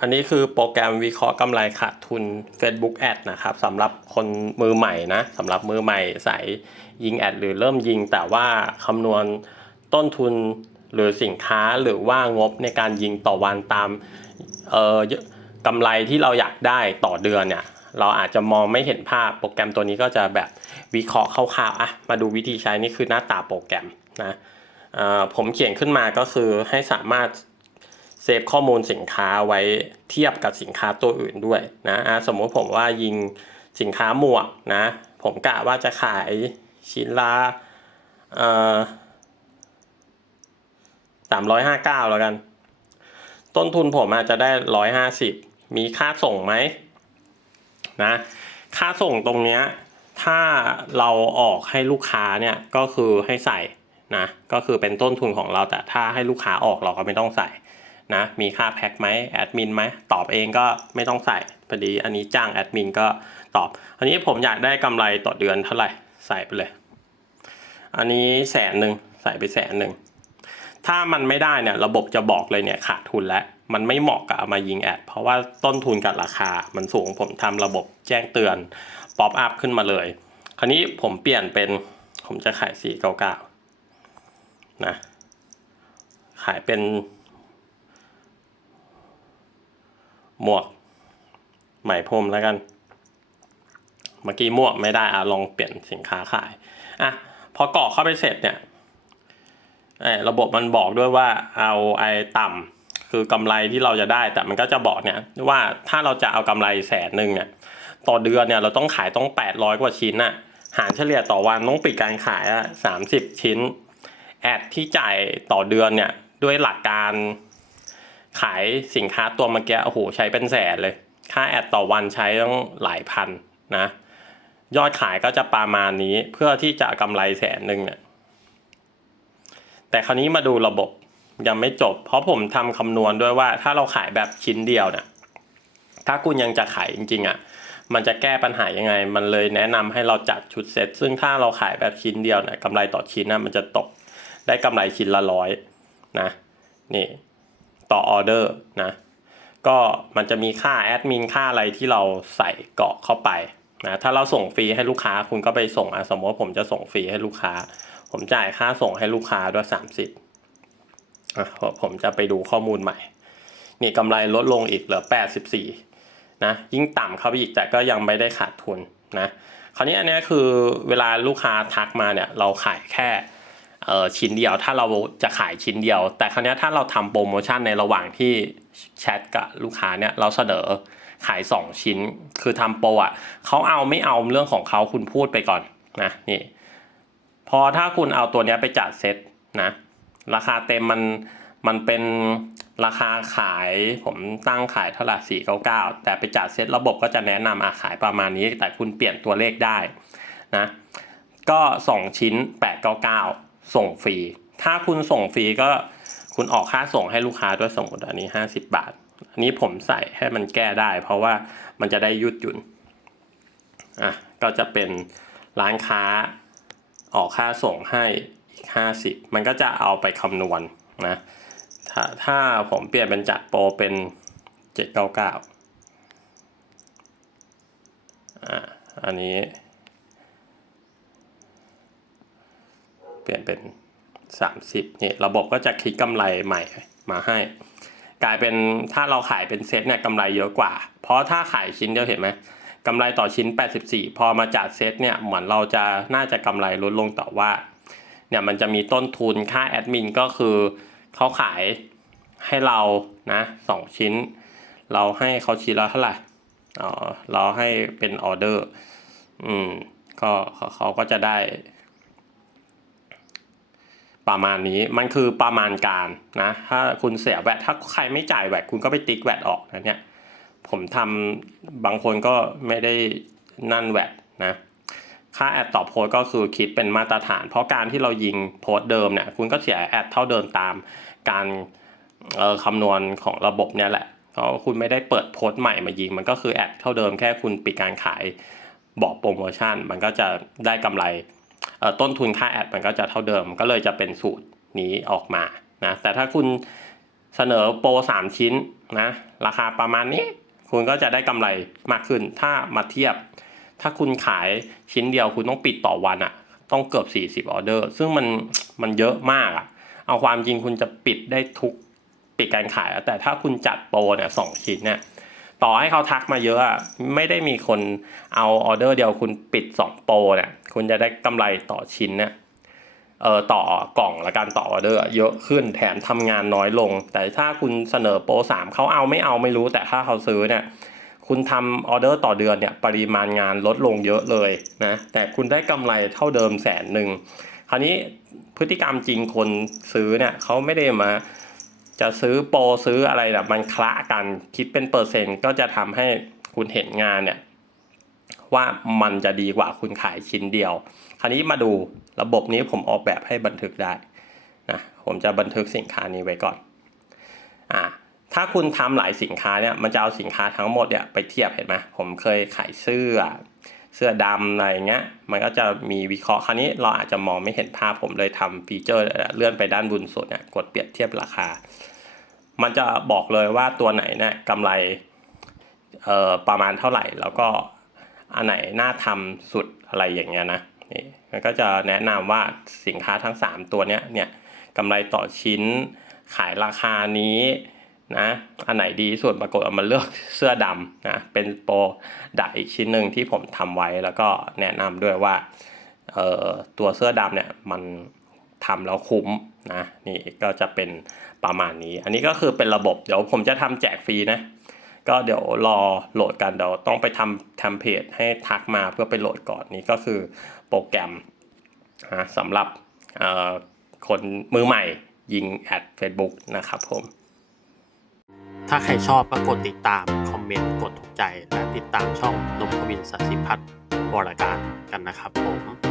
อันนี้คือโปรแกรมวิเคราะห์กำไรขาดทุน Facebook Ad นะครับสำหรับคนมือใหม่นะสำหรับมือใหม่ใส่ยิงแอดหรือเริ่มยิง แต่ว่าคำนวณต้นทุนหรือสินค้าหรือว่างบในการยิงต่อวันตามเอ่อกำไรที่เราอยากได้ต่อเดือนเนี่ยเราอาจจะมองไม่เห็นภาพโปรแกรมตัวนี้ก็จะแบบวิเคราะห์คร่าวๆอะมาดูวิธีใช้นี่คือหน้าตาโปรแกรมนะผมเขียนขึ้นมาก็คือให้สามารถ ซฟข้อมูลสินค้าไว้เทียบกับสินค้าตัวอื่นด้วยนะะสมมุติผมว่ายิงสินค้าหมวกนะ ผมกะว่าจะขายชิ้นละสามร้อยห้าเก้าแล้วกัน ต้นทุนผมอาจจะได้ร้อยห้าสิบมีค่าส่งไหมนะ ค่าส่งตรงเนี้ยถ้าเราออกให้ลูกค้าเนี่ยก็คือให้ใส่นะ ก็คือเป็นต้นทุนของเราแต่ถ้าให้ลูกค้าออกเราก็ไม่ต้องใส่ นะมีค่าแพ็คไหมแอดมินไหมตอบเองก็ไม่ต้องใส่พอดีอันนี้จ้างแอดมินก็ตอบ อันนี้ผมอยากได้กำไรต่อเดือนเท่าไหร่ใส่ไปเลย อันนี้แสนหนึ่งใส่ไปแสนหนึ่งถ้ามันไม่ได้เนี่ยระบบจะบอกเลยเนี่ยขาดทุนแล้วมันไม่เหมาะกับเอามายิงแอด เพราะว่าต้นทุนกับราคา มันสูงผมทำระบบแจ้งเตือนป๊อปอัพขึ้นมาเลย คราวนี้ผมเปลี่ยนเป็นผมจะขาย499นะขายเป็น หมวกไหมพรมแล้วกัน เมื่อกี้หมวกไม่ได้อะลองเปลี่ยนสินค้าขายอะพอกรอกเข้าไปเสร็จเนี่ยระบบมันบอกด้วยว่าเอาไอ้ต่ำคือกำไรที่เราจะได้แต่มันก็จะบอกเนี่ยว่าถ้าเราจะเอากำไรแสนหนึ่งเนี่ยต่อเดือนเนี่ยเราต้องขายต้องแปดร้อยกว่าชิ้นน่ะหารเฉลี่ยต่อวันต้องปิดการขายอะสามสิบชิ้นแอดที่จ่ายต่อเดือนเนี่ยด้วยหลักการ ขายสินค้าตัวเมื่อกี้โอ้โหใช้เป็นแสนเลย ค่าแอดต่อวันใช้ต้องหลายพันนะ ยอดขายก็จะประมาณนี้เพื่อที่จะกำไรแสนหนึ่งเนี่ยแต่คราวนี้มาดูระบบยังไม่จบ เพราะผมทำคำนวณด้วยว่าถ้าเราขายแบบชิ้นเดียวเนี่ยถ้าคุณยังจะขายจริงๆอะมันจะแก้ปัญหายังไง มันเลยแนะนำให้เราจัดชุดเซต ซึ่งถ้าเราขายแบบชิ้นเดียวเนี่ยกำไรต่อชิ้นนะมันจะตกได้กำไรชิ้นละร้อยนะ นี่ ต่อออเดอร์นะ ก็มันจะมีค่าแอดมินค่าอะไรที่เราใส่เกาะเข้าไปนะถ้าเราส่งฟรีให้ลูกค้าคุณก็ไปส่งอะสมมติผมจะส่งฟรีให้ลูกค้า ผมจ่ายค่าส่งให้ลูกค้าด้วยสามสิบอะผมจะไปดูข้อมูลใหม่ นี่กำไรลดลงอีกเหลือแปดสิบสี่นะยิ่งต่ำเข้าไปอีกแต่ก็ยังไม่ได้ขาดทุนนะคราวนี้อันนี้คือเวลาลูกค้าทักมาเนี่ยเราขายแค่ ชิ้นเดียว ถ้าเราจะขายชิ้นเดียว แต่คราวนี้ถ้าเราทำโปรโมชั่นในระหว่างที่แชทกับลูกค้าเนี่ยเราเสนอขาย 2 ชิ้น คือทำโปรอะเขาเอาไม่เอาเรื่องของเขาคุณพูดไปก่อนนะนี่พอถ้าคุณเอาตัวนี้ไปจัดเซตนะราคาเต็มมันมันเป็นราคาขายผมตั้งขายเท่าไหร่สี่เก้าเก้าแต่ไปจัดเซตระบบก็จะแนะนำอาขายประมาณนี้ แต่คุณเปลี่ยนตัวเลขได้นะก็ 2 ชิ้น 899 ส่งฟรี ถ้าคุณส่งฟรีก็คุณออกค่าส่งให้ลูกค้าด้วยสมมติอันนี้ 50 บาท อันนี้ผมใส่ให้มันแก้ได้ เพราะว่ามันจะได้ยืดหยุ่นอะก็จะเป็นร้านค้าออกค่าส่งให้อีก 50 มันก็จะเอาไปคำนวณนะถ้าถ้าผมเปลี่ยนเป็นจัดโปรเป็น 799อ่าอันนี้ ปลี่ยนเป็น 30นี่ระบบก็จะคิดกำไรใหม่มาให้ กลายเป็นถ้าเราขายเป็นเซตเนี่ยกำไรเยอะกว่า เพราะถ้าขายชิ้นเดียวเห็นไหมกำไรต่อชิ้น 84 พอมาจัดเซตเนี่ยเหมือนเราจะน่าจะกำไรลดลงแต่ว่าเนี่ยมันจะมีต้นทุนค่าแอดมินก็คือเขาขายให้เรานะสองชิ้น เราให้เขาชิ้นละเท่าไหร่อ๋อเราให้เป็นออเดอร์ อืม ก็เขาก็จะได้ ประมาณนี้มันคือประมาณการนะถ้าคุณเสียแวดถ้าใครไม่จ่ายแวดคุณก็ไปติ๊กแวดออกนะเนี่ยผมทำบางคนก็ไม่ได้นั่นแวดนะค่าแอดต่อโพสก็คือคิดเป็นมาตรฐาน เพราะการที่เรายิงโพสเดิมเนี่ยคุณก็เสียแอดเท่าเดิมตามการออคำนวณของระบบเนี่ยแหละเพราะคุณไม่ได้เปิดโพสใหม่มายิง มันก็คือแอดเท่าเดิมแค่คุณปิดการขายบอกโปรโมชั่น มันก็จะได้กำไร ต้นทุนค่าแอดมันก็จะเท่าเดิม ก็เลยจะเป็นสูตรนี้ออกมานะแต่ถ้าคุณเสนอโปรสามชิ้นนะราคาประมาณนี้ คุณก็จะได้กำไรมากขึ้นถ้ามาเทียบ ถ้าคุณขายชิ้นเดียวคุณต้องปิดต่อวันอะต้องเกือบ 40ออเดอร์ ซึ่งมันมันเยอะมากอะเอาความจริงคุณจะปิดได้ทุกปิดการขาย แต่ถ้าคุณจัดโปรเนี่ยสองชิ้นเนี่ย ต่อให้เขาทักมาเยอะอะไม่ได้มีคนเอาออเดอร์เดียวคุณปิด 2 โปรเนี่ยคุณจะได้กำไรต่อชิ้นเนี่ยเอ่อต่อกล่องและการต่อออเดอร์เยอะขึ้นแถมทำงานน้อยลง แต่ถ้าคุณเสนอโปร3เขาเอาไม่เอาไม่รู้แต่ถ้าเขาซื้อเนี่ยคุณทำออเดอร์ต่อเดือนเนี่ยปริมาณงานลดลงเยอะเลยนะแต่คุณได้กำไรเท่าเดิมแสนหนึ่งคราวนี้พฤติกรรมจริงคนซื้อเนี่ยเขาไม่ได้มา จะซื้อโปรซื้ออะไรแบบมันคละกันคิดเป็นเปอร์เซ็นต์ก็จะทำให้คุณเห็นงานเนี่ยว่ามันจะดีกว่าคุณขายชิ้นเดียว คราวนี้มาดูระบบนี้ผมออกแบบให้บันทึกได้นะผมจะบันทึกสินค้านี้ไว้ก่อนอ่าถ้าคุณทำหลายสินค้าเนี่ยมันจะเอาสินค้าทั้งหมดเนี่ยไปเทียบเห็นไหมผมเคยขายเสื้อ เสื้อดำอะไรเงี้ย มันก็จะมีวิเคราะห์คราวนี้เราอาจจะมองไม่เห็นภาพผมเลยทำฟีเจอร์เลื่อนไปด้านบนสุดเนี่ยกดเปรียบเทียบราคา มันจะบอกเลยว่าตัวไหนเนี่ยกำไรเอ่อประมาณเท่าไหร่ แล้วก็อันไหนน่าทำสุดอะไรอย่างเงี้ยนะนี่มันก็จะแนะนำว่าสินค้าทั้ง 3 ตัวเนี้ยเนี่ยกำไรต่อชิ้นขายราคานี้ นะ อันไหนดีที่สุดปรากฏเอามาเลือกเสื้อดำนะ เป็นโปรดักอีกชิ้นหนึ่งที่ผมทำไว้แล้วก็แนะนำด้วยว่าเอ่อตัวเสื้อดำเนี่ยมันทำแล้วคุ้มนะนี่ก็จะเป็นประมาณนี้ อันนี้ก็คือเป็นระบบเดี๋ยวผมจะทำแจกฟรีนะ ก็เดี๋ยวรอโหลดกันเดี๋ยวต้องไปทำทำเพจให้ทักมาเพื่อไปโหลดก่อนนี่ก็คือโปรแกรมสำหรับคนมือใหม่ยิงแอด Facebook นะครับผม ถ้าใครชอบก็กดติดตาม คอมเมนต์ กดถูกใจ และติดตามช่องนมกวินสัสิพัฒน์วรการกันนะครับผม